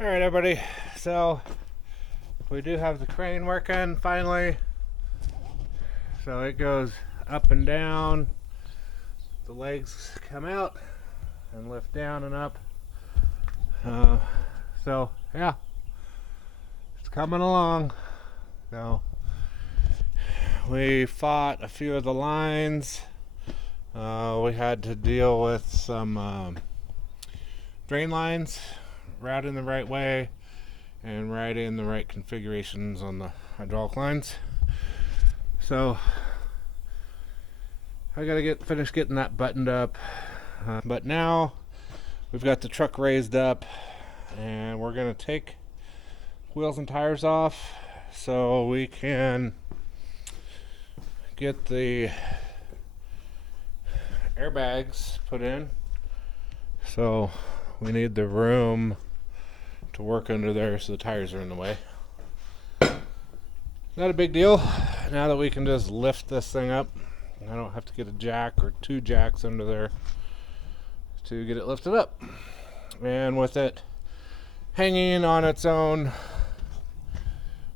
Alright everybody, so we do have the crane working finally. So it goes up and down, the legs come out and lift down and up. So yeah, it's coming along. So we fought a few of the lines. We had to deal with some drain lines routed in the right way and right in the right configurations on the hydraulic lines. So I gotta finish getting that buttoned up, but now we've got the truck raised up and we're gonna take wheels and tires off so we can get the airbags put in. So we need the room to work under there, so the tires are in the way. Not a big deal now that we can just lift this thing up. I don't have to get a jack or two jacks under there to get it lifted up. And with it hanging on its own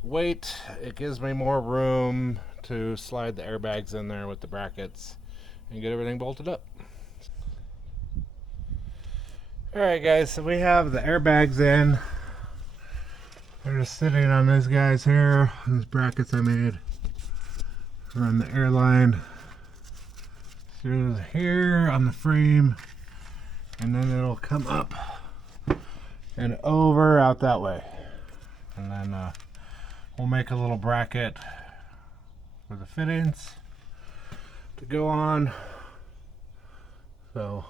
weight, it gives me more room to slide the airbags in there with the brackets and get everything bolted up. Alright guys, so we have the airbags in. They're just sitting on these guys here, these brackets I made. Run the airline through here on the frame, and then it'll come up and over out that way. And then we'll make a little bracket for the fittings to go on. So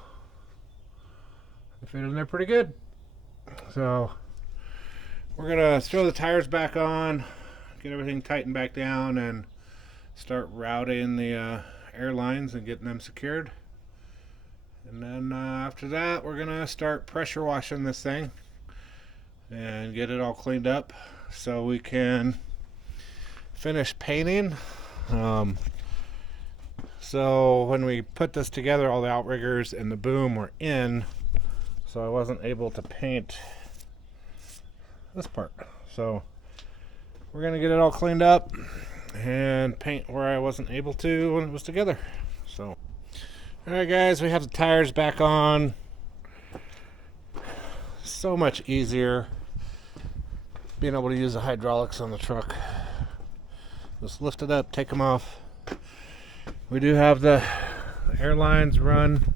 they fit in there pretty good. So we're gonna throw the tires back on, get everything tightened back down, and start routing the airlines and getting them secured. And then after that, we're gonna start pressure washing this thing and get it all cleaned up so we can finish painting. So when we put this together, all the outriggers and the boom were in, so I wasn't able to paint this part. So we're gonna get it all cleaned up and paint where I wasn't able to when it was together. So alright guys, we have the tires back on. So much easier being able to use the hydraulics on the truck. Just lift it up, take them off. We do have the airlines run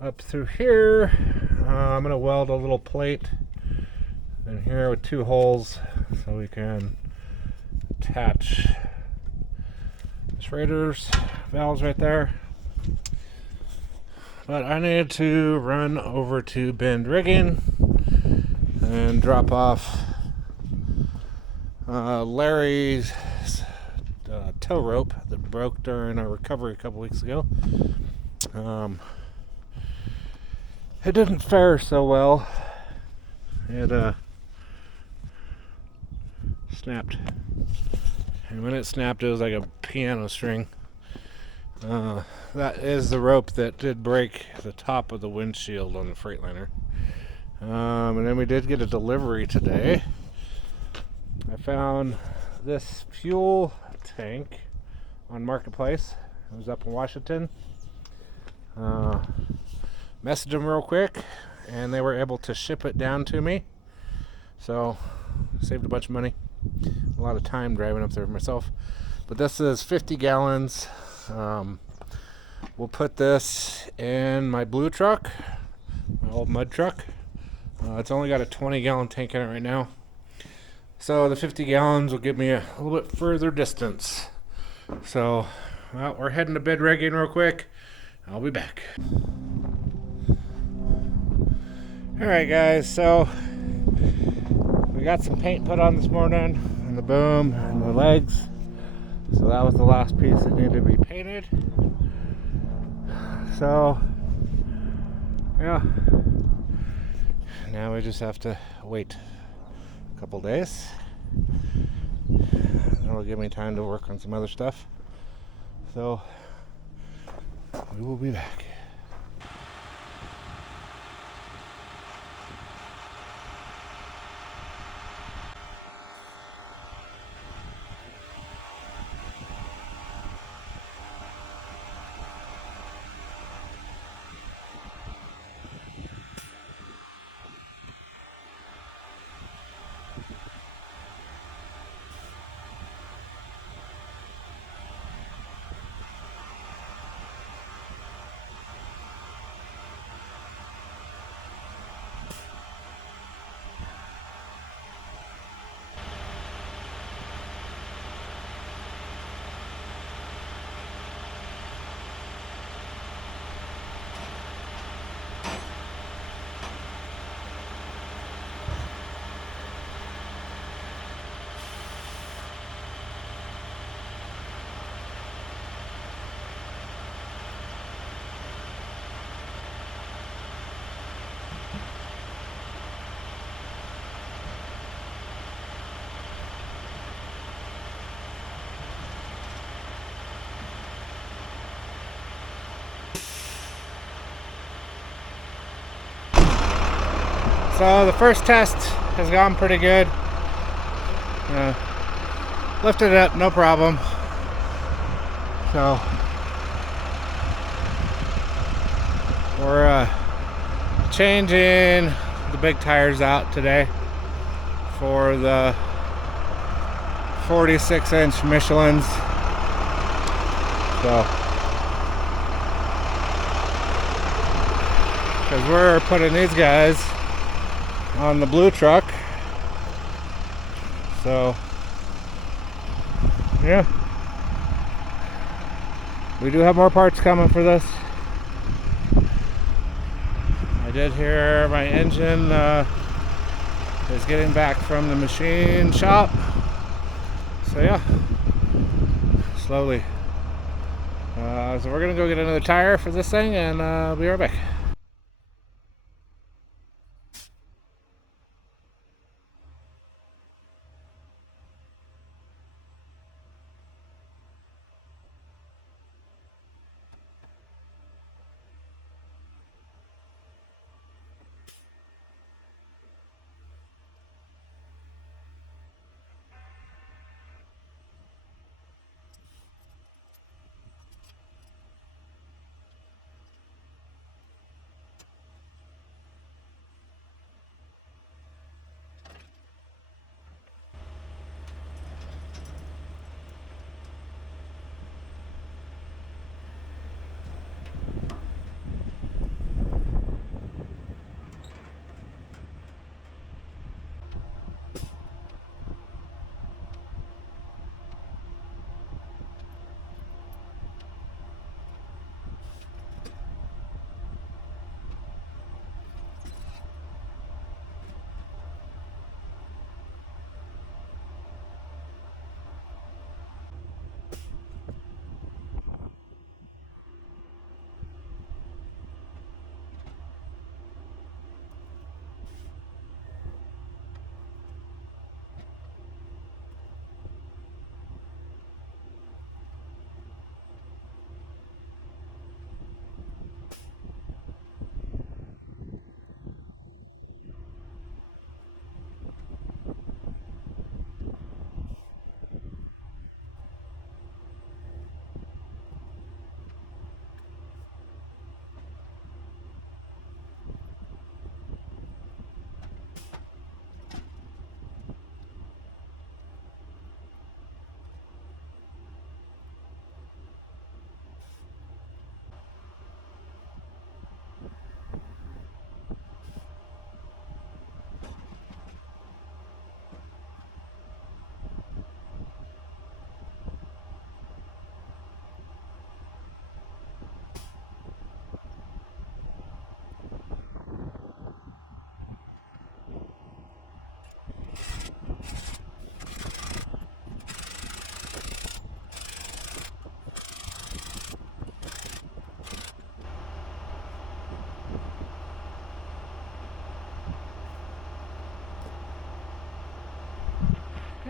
up through here. I'm going to weld a little plate in here with two holes so we can attach this radiator's valves right there. But I need to run over to Bend Rigging and drop off Larry's tow rope that broke during our recovery a couple weeks ago. It didn't fare so well. It snapped, and when it snapped, it was like a piano string. That is the rope that did break the top of the windshield on the Freightliner. And then we did get a delivery today. I found this fuel tank on Marketplace. It was up in Washington. Messaged them real quick and they were able to ship it down to me, so saved a bunch of money, a lot of time driving up there myself. But this is 50 gallons. We'll put this in my blue truck, my old mud truck. It's only got a 20-gallon tank in it right now, so the 50 gallons will give me a little bit further distance. So well, we're heading to bed rigging real quick. I'll be back. Alright guys, so we got some paint put on this morning on the boom and the legs. So that was the last piece that needed to be painted. So yeah, now we just have to wait a couple days. That'll give me time to work on some other stuff. So we will be back. So the first test has gone pretty good. Lifted it up, no problem. So we're changing the big tires out today for the 46-inch Michelins. So, because we're putting these guys on the blue truck. So, yeah. We do have more parts coming for this. I did hear my engine is getting back from the machine shop. So yeah, slowly. So we're gonna go get another tire for this thing and be right back.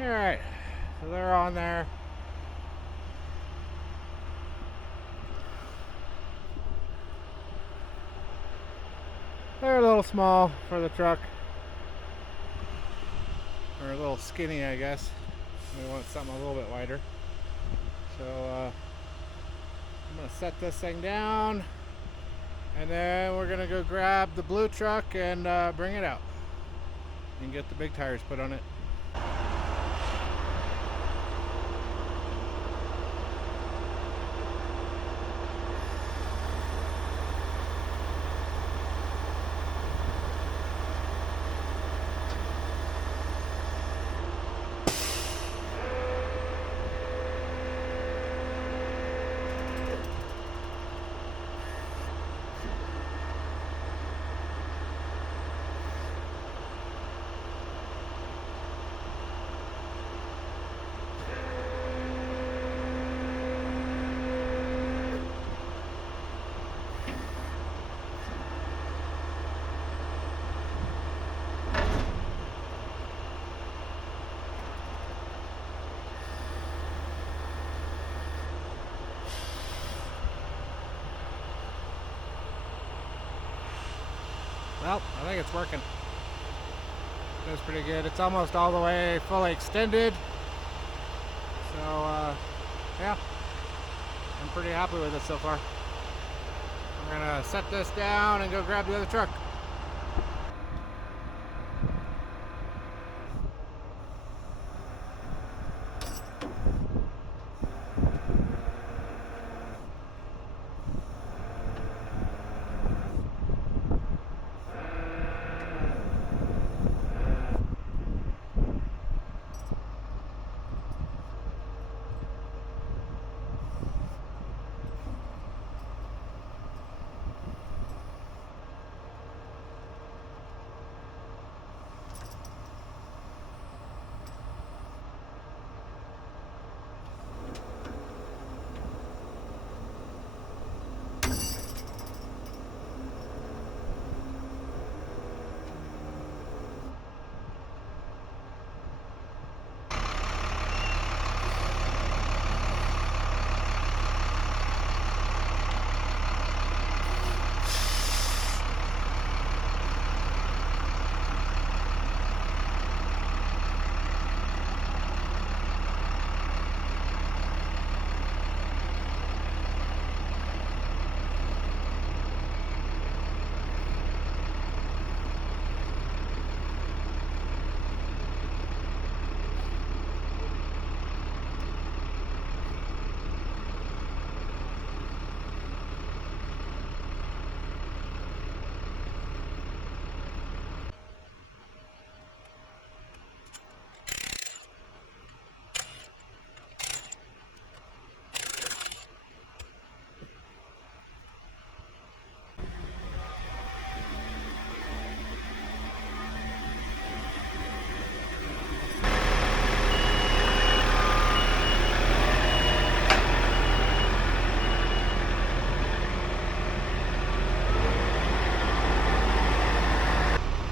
Alright, so they're on there. They're a little small for the truck. Or a little skinny, I guess. We want something a little bit wider. So I'm going to set this thing down. And then we're going to go grab the blue truck and bring it out. And get the big tires put on it. Well, I think it's working. Feels pretty good. It's almost all the way fully extended. So yeah, I'm pretty happy with it so far. I'm gonna set this down and go grab the other truck.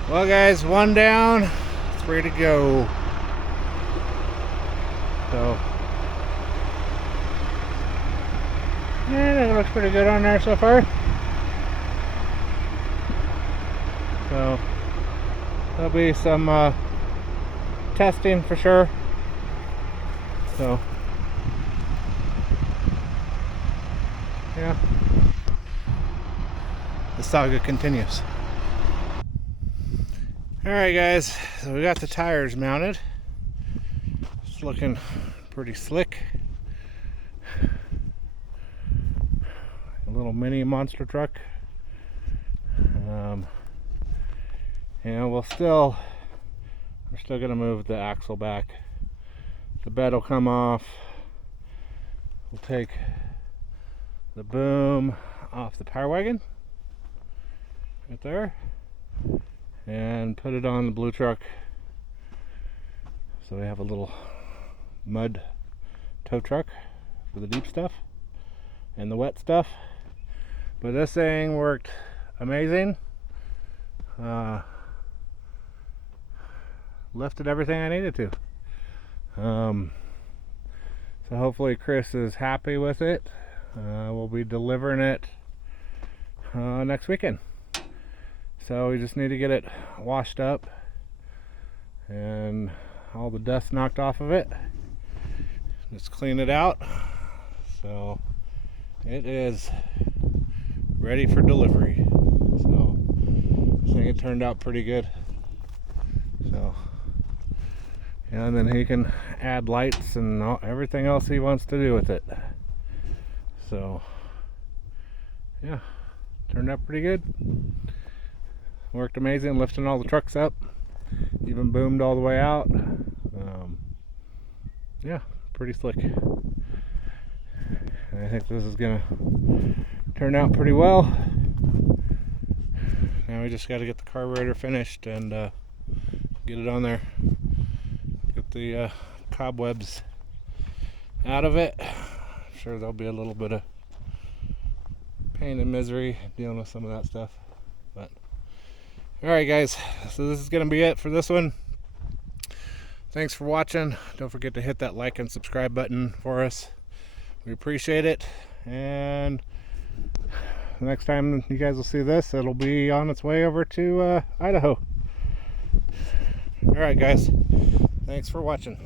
Well guys, one down, 3 to go. So, yeah, that looks pretty good on there so far. So, there'll be some testing for sure. So, yeah, the saga continues. Alright guys, so we got the tires mounted. It's looking pretty slick. A little mini monster truck. We're still gonna move the axle back. The bed will come off. We'll take the boom off the power wagon right there and put it on the blue truck. So we have a little mud tow truck for the deep stuff and the wet stuff. But this thing worked amazing. Lifted everything I needed to. So hopefully Chris is happy with it. We'll be delivering it next weekend. So we just need to get it washed up and all the dust knocked off of it. Just clean it out. So it is ready for delivery. So I think it turned out pretty good. So yeah, and then he can add lights and everything else he wants to do with it. So yeah, turned out pretty good. Worked amazing, lifting all the trucks up, even boomed all the way out. Yeah, pretty slick. And I think this is gonna turn out pretty well. Now we just got to get the carburetor finished and get it on there. Get the cobwebs out of it. I'm sure there'll be a little bit of pain and misery dealing with some of that stuff, but alright guys, so this is going to be it for this one. Thanks for watching. Don't forget to hit that like and subscribe button for us. We appreciate it. And the next time you guys will see this, it'll be on its way over to Idaho. Alright guys, thanks for watching.